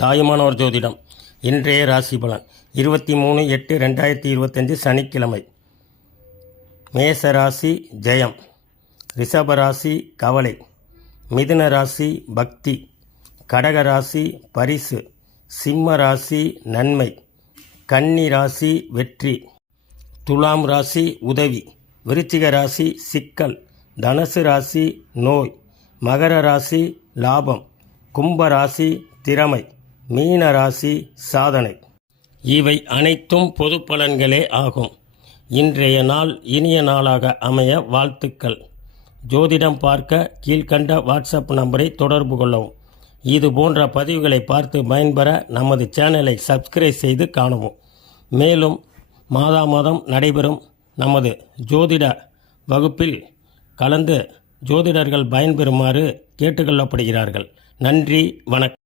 தாயுமானவர் ஜோதிடம். இன்றைய ராசி பலன். இருபத்தி மூணு எட்டு ரெண்டாயிரத்தி இருபத்தஞ்சு சனிக்கிழமை. மேச ராசி ஜெயம். ரிஷப ராசி கவலை. மிதுன ராசி பக்தி. கடக ராசி பரிசு. சிம்ம ராசி நன்மை. கன்னி ராசி வெற்றி. துலாம் ராசி உதவி. விருச்சிக ராசி சிக்கல். தனுசு ராசி நோய். மகர ராசி லாபம். கும்ப ராசி திறமை. மீன ராசி சாதனை. இவை அனைத்தும் பொது பலன்களே ஆகும். இன்றைய நாள் இனிய நாளாக அமைய வாழ்த்துக்கள். ஜோதிடம் பார்க்க கீழ்கண்ட வாட்ஸ்அப் நம்பரை தொடர்பு கொள்ளவும். இது போன்ற பதிவுகளை பார்த்து பயன்பெற நமது சேனலை சப்ஸ்கிரைப் செய்து காணவும். மேலும் மாதா மாதம் நடைபெறும் நமது ஜோதிட வகுப்பில் கலந்து ஜோதிடர்கள் பயன்பெறுமாறு கேட்டுக்கொள்ளப்படுகிறார்கள். நன்றி வணக்கம்.